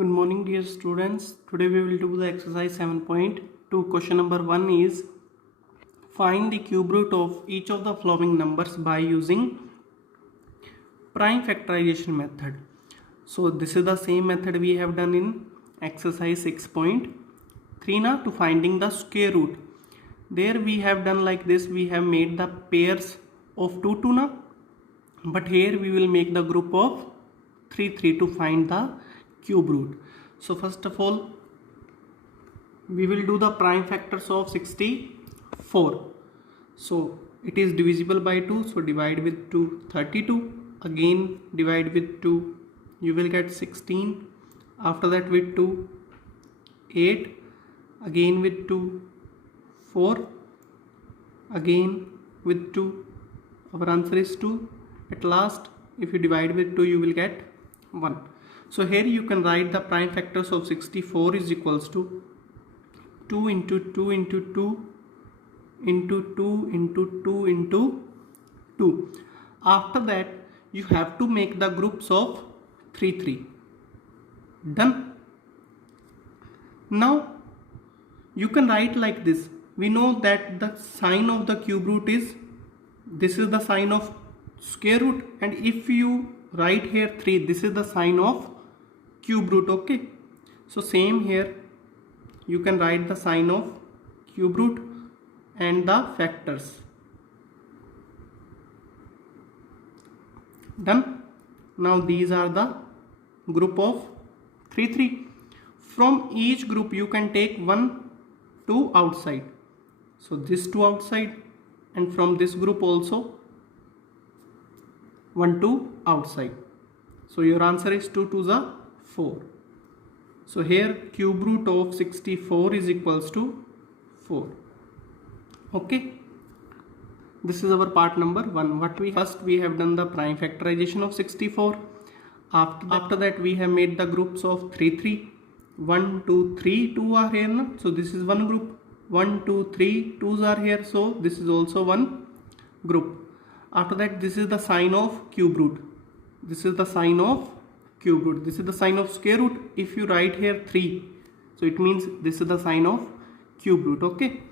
Good morning dear students. Today we will do the exercise 7.2. Question number 1 is find the cube root of each of the following numbers by using prime factorization method. So this is the same method we have done in exercise 6.3 now to finding the square root. There we have done like this, we have made the pairs of 2 2 now, but here we will make the group of 3 3 to find the cube root. So first of all we will do the prime factors of 64. So it is divisible by 2, so divide with 2 32, again divide with 2 you will get 16, after that with 2 8, again with 2 4, again with 2, our answer is 2. At last if you divide with 2 you will get 1. So here you can write the prime factors of 64 is equals to 2 into 2 into 2 into 2 into 2 into 2. After that you have to make the groups of 3 3. Done. Now you can write like this. We know that the sign of the cube root is, this is the sign of square root, and if you write here 3, this is the sign of cube root. Okay, so same here you can write the sign of cube root and the factors. Done. Now these are the group of 3 3. From each group you can take 1 2 outside, so this 2 outside, and from this group also 1 2 outside. So your answer is 2 2s are 4. So here cube root of 64 is equals to 4. Okay, this is our part number 1. What we first we have done the prime factorization of 64. After that we have made the groups of 3 3. 1 2 3 2 are here now, so this is one group. 1 2 3 2s are here, so this is also one group. After that this is the sign of cube root. This is the sign of cube root. This is the sign of square root. If you write here 3, so it means this is the sign of cube root. Okay,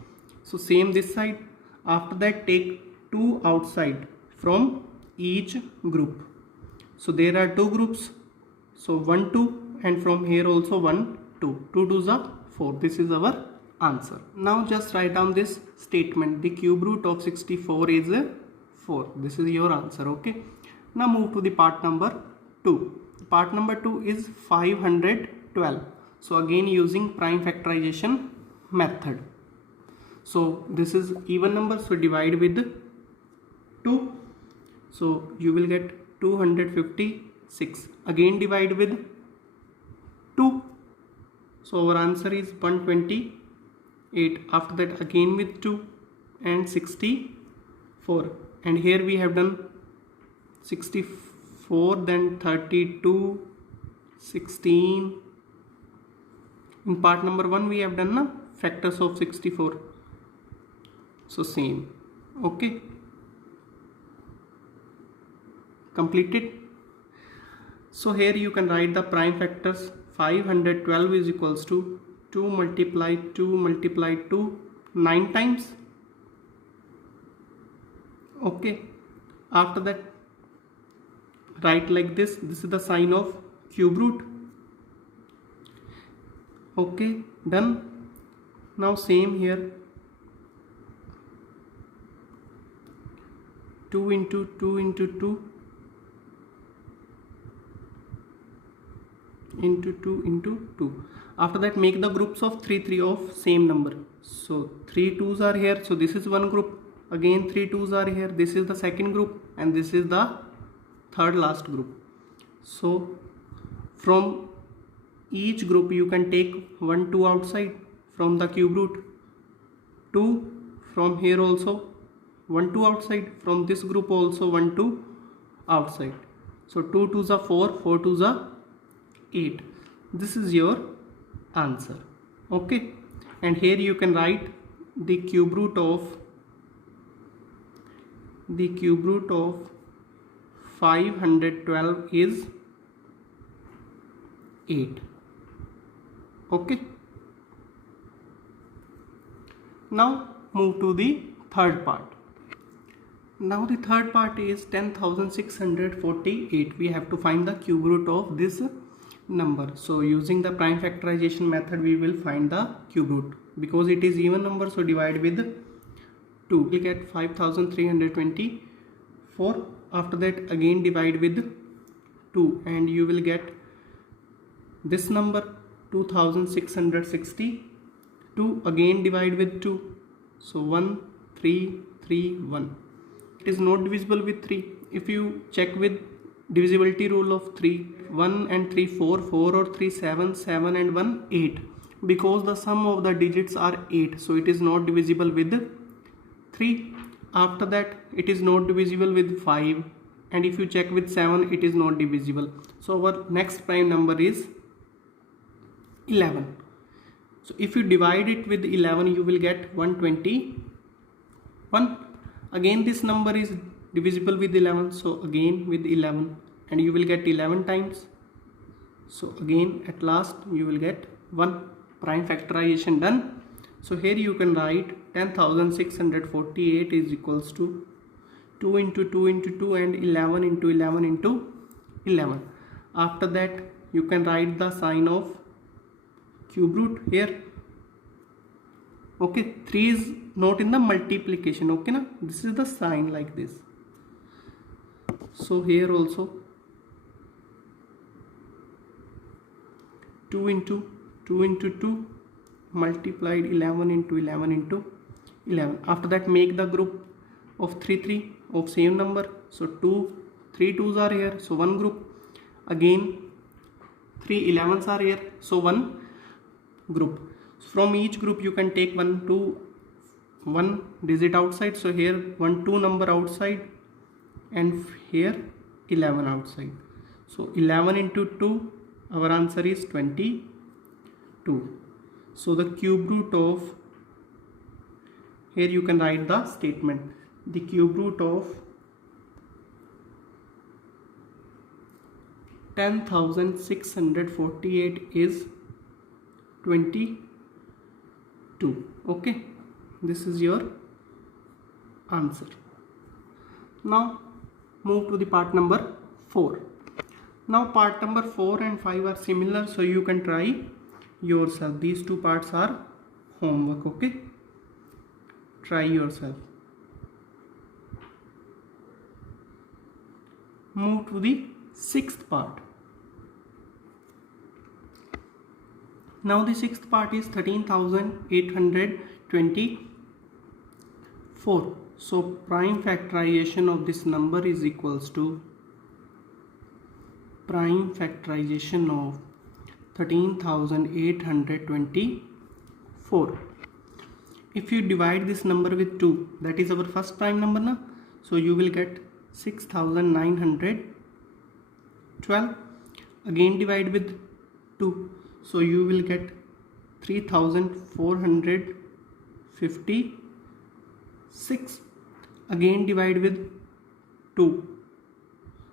so same this side. After that take 2 outside from each group. So there are 2 groups, so 1 2, and from here also 1 2. 2 2s are 4. This is our answer. Now just write down this statement. The cube root of 64 is 4. This is your answer. Okay, now move to the part number 2. Part number 2 is 512. So again using prime factorization method. So this is even number, so divide with 2, so you will get 256. Again divide with 2, so our answer is 128. After that again with 2 and 64, and here we have done 64, then 32, 16. In part number 1 we have done na factors of 64, so same. Okay, completed. So here you can write the prime factors. 512 is equals to 2 multiply 2 multiply 2 9 times. Okay, after that write like this. This is the sign of cube root. Okay, done. Now same here, 2 into 2 into 2 into 2 into 2. After that make the groups of 3 3 of same number. So 3 2s are here, so this is one group. Again 3 2s are here, this is the second group, and this is the third last group. So from each group you can take 1 2 outside from the cube root. 2 from here also 1 2 outside, from this group also 1 2 outside. So 2 2s are 4, 4 2s are 8. This is your answer. Okay, and here you can write the cube root of 512 is 8. Okay. Now move to the third part. Now the third part is 10,648. We have to find the cube root of this number. So using the prime factorization method we will find the cube root. Because it is even number, so divide with 2. We get 5,324. After that again divide with 2 and you will get this number 2,662. Again divide with 2. So 1, 3, 3, 1. It is not divisible with 3. If you check with divisibility rule of 3, 1 and 3 4, 4 or 3 7, 7 and 1 8. Because the sum of the digits are 8, so it is not divisible with 3. After that it is not divisible with 5, and if you check with 7 it is not divisible. So our next prime number is 11. So if you divide it with 11 you will get 121. Again this number is divisible with 11, so again with 11 and you will get 11 times. So again at last you will get 1. Prime factorization done. So here you can write 10,648 is equals to 2 into 2 into 2 and 11 into 11 into 11. After that you can write the sign of cube root here. Okay, 3 is not in the multiplication. Okay, na? This is the sign like this. So here also 2 into 2 into 2 multiplied 11 into 11 into 11. After that make the group of 3 3 of same number. So 2 3 2s are here, so one group. Again 3 11s are here, so one group. From each group you can take 1 digit outside. So here 1 2 number outside and here 11 outside. So 11 into 2, our answer is 22. So the cube root of, here you can write the statement, the cube root of 10,648 is 22. Okay, this is your answer. Now move to the part number 4. Now part number 4 and 5 are similar, so you can try yourself. These two parts are homework. Okay, try yourself. Move to the 6th part. Now the 6th part is 13,824. So prime factorization of this number is equals to prime factorization of 13,824. If you divide this number with 2, that is our first prime number na? So you will get 6,912. Again divide with 2, so you will get 3,456. Again divide with 2,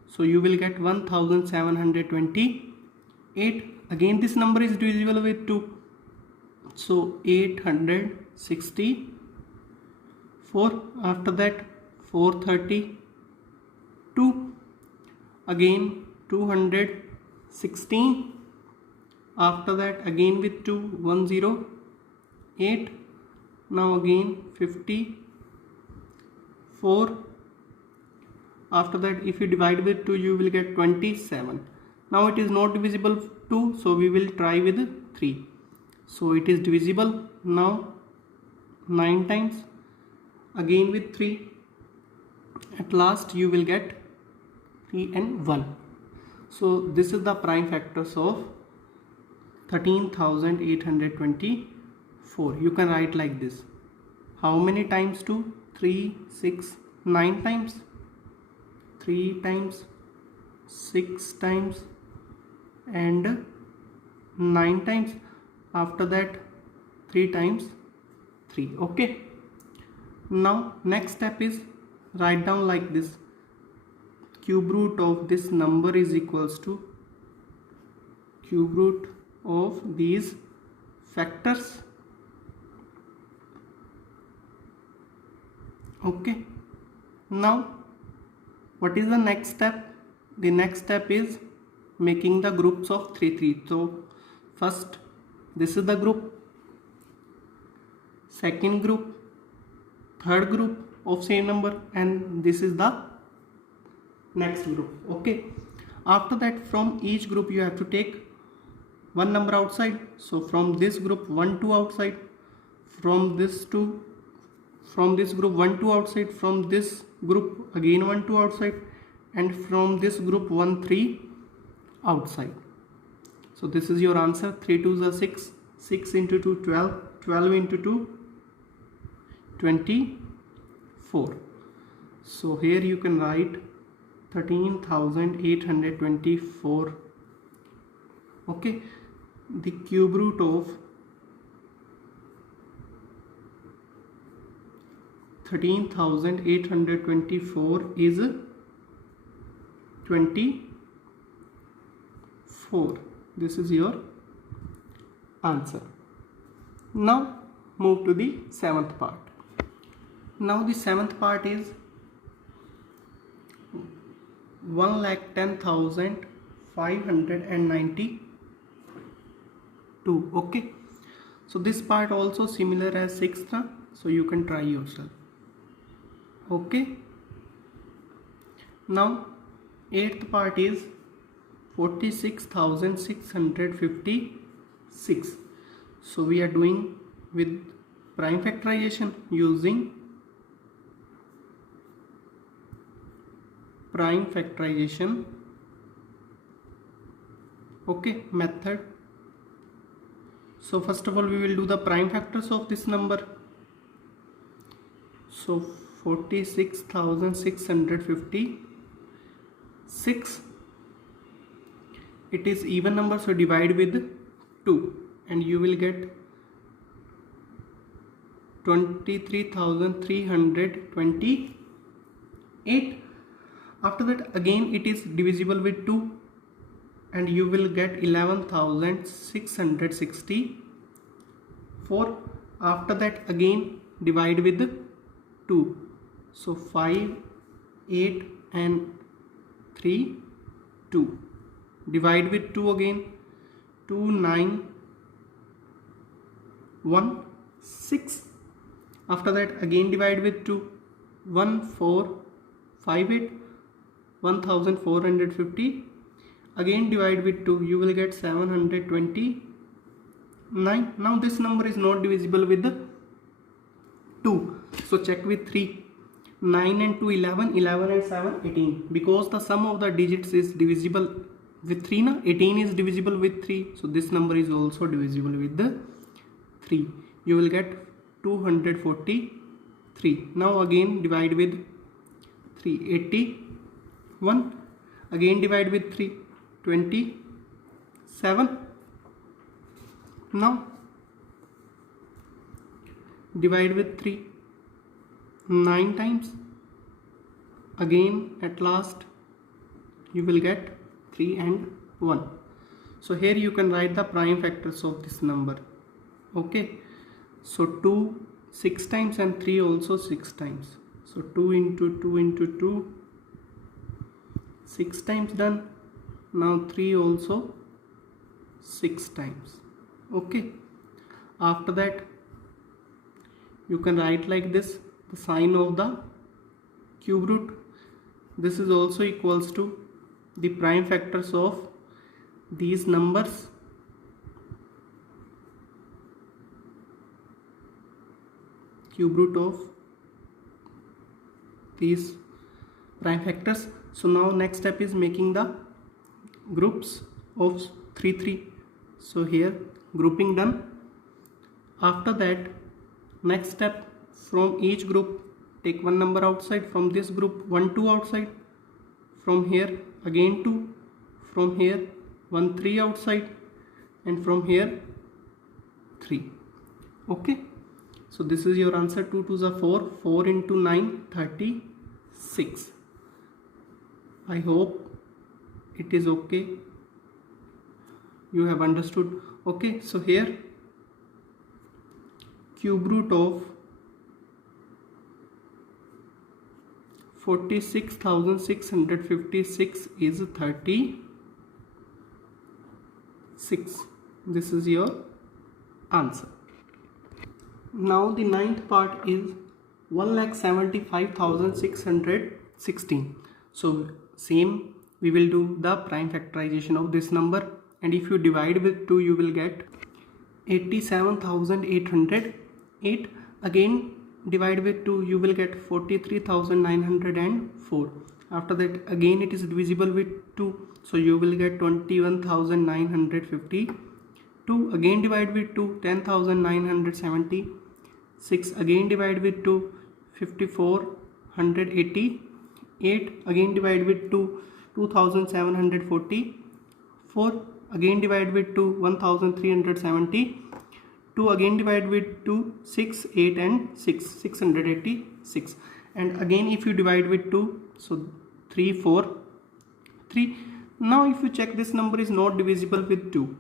so you will get 1,728. Again this number is divisible with 2, so 864. After that 432. Again 216. After that again with 2, 108. Now again 54. After that if you divide with 2 you will get 27. Now it is not divisible 2, so we will try with 3. So it is divisible now 9 times. Again with 3. At last you will get 3 and 1. So this is the prime factors of 13,824. You can write like this. How many times 2? 3, 6, 9 times. 3 times, 6 times and 9 times. After that 3 times 3. Okay. Now next step is write down like this. Cube root of this number is equals to cube root of these factors. Okay, now what is the next step? The next step is making the groups of 3 3. So first, this is the group, second group, third group of same number, and this is the next group. Okay, after that, from each group you have to take one number outside. So from this group 1 2 outside, from this group 1 2 outside, from this group again 1 2 outside, and from this group 1 3 outside. So this is your answer. 3 2s are 6, 6 into 2 12, 12 into 2 24. So here you can write 13,824. Okay, the cube root of 13,824 is 24. This is your answer. Now move to the seventh part. Now the seventh part is 1,10,592. Okay, so this part also similar as sixth, so you can try yourself. Okay, now eighth part is 46,656. So we are doing with prime factorization using prime factorization, okay, method. So first of all we will do the prime factors of this number. So 46,656, it is even number, so divide with 2 and you will get 23,328. After that again it is divisible with 2 and you will get 11,664. After that again divide with 2. So 5, 8 and 3, 2. Divide with 2 again. 2, 9, 1, 6. After that again divide with 2. 1, 4, 5, 8. 1,450. Again divide with 2. You will get 729. Now this number is not divisible with the 2. So check with 3. 9 and 2 11, 11 and 7 18. Because the sum of the digits is divisible with 3 na, 18 is divisible with 3. So this number is also divisible with the 3. You will get 243. Now again divide with 3. 81. Again divide with 3. 27. Now divide with 3 9 times. Again at last you will get 3 and 1. So here you can write the prime factors of this number. Okay, so 2 6 times and 3 also 6 times. So 2 into 2 into 2, 6 times done. Now 3 also 6 times. Okay, after that you can write like this, the sign of the cube root. This is also equals to the prime factors of these numbers. Cube root of these prime factors. So now next step is making the groups of 3 3. So here grouping done. After that next step, from each group take one number outside. From this group 1 2 outside, from here again 2, from here 1 3 outside, and from here 3. Okay, so this is your answer. 2 2s are 4, 4 into 9 36. I hope it is okay, you have understood. Okay, so here cube root of 46,656 is 36. This is your answer. Now the ninth part is 1,75,616. So same, we will do the prime factorization of this number, and if you divide with 2 you will get 87,808. Again divide with 2 you will get 43,904. After that again it is divisible with 2, so you will get 21,952. Again divide with 2, 10,976. Again divide with 2, 5,488. Again divide with 2, 2,744. Again divide with 2, 1,370. 2 again divide with 2, 6, 8 and 6, 686. And again if you divide with 2, so 3, 4, 3. Now if you check, this number is not divisible with 2.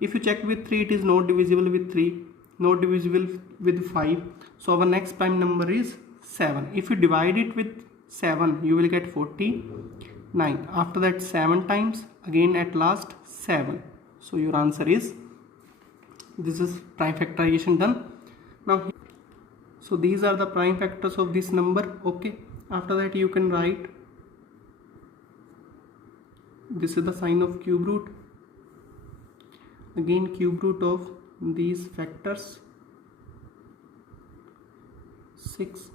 If you check with 3, it is not divisible with 3, not divisible with 5. So our next prime number is 7. If you divide it with 7, you will get 49. After that 7 times, again at last 7. So your answer is, this is prime factorization done. Now, so these are the prime factors of this number. Okay. After that you can write, this is the sign of cube root. Again cube root of these factors, 6,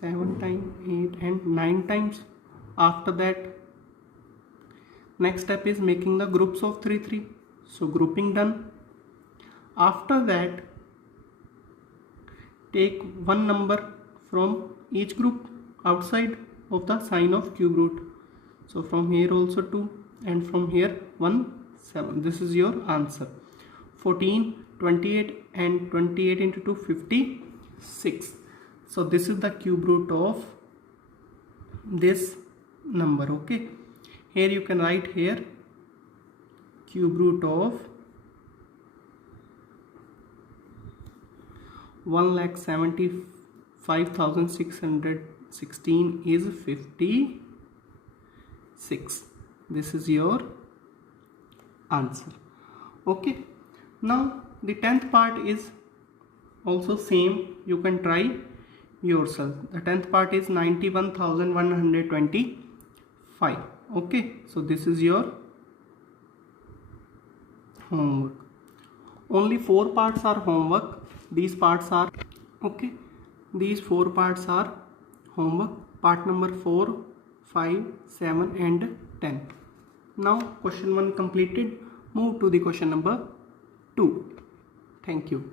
7 times, 8 and 9 times. After that next step is making the groups of 3, 3. So grouping done. After that take one number from each group outside of the sign of cube root. So from here also 2 and from here 1, 7. This is your answer. 14, 28 and 28 into 2, 56. So this is the cube root of this number. Okay. Here you can write here cube root of 1,75,616 is 56. This is your answer. Okay. Now the 10th part is also same. You can try yourself. The 10th part is 91,125. Okay. So this is your homework. Only 4 parts are homework. These parts are okay. These 4 parts are homework. Part number 4, 5, 7 and 10. Now question 1 completed. Move to the question number 2. Thank you.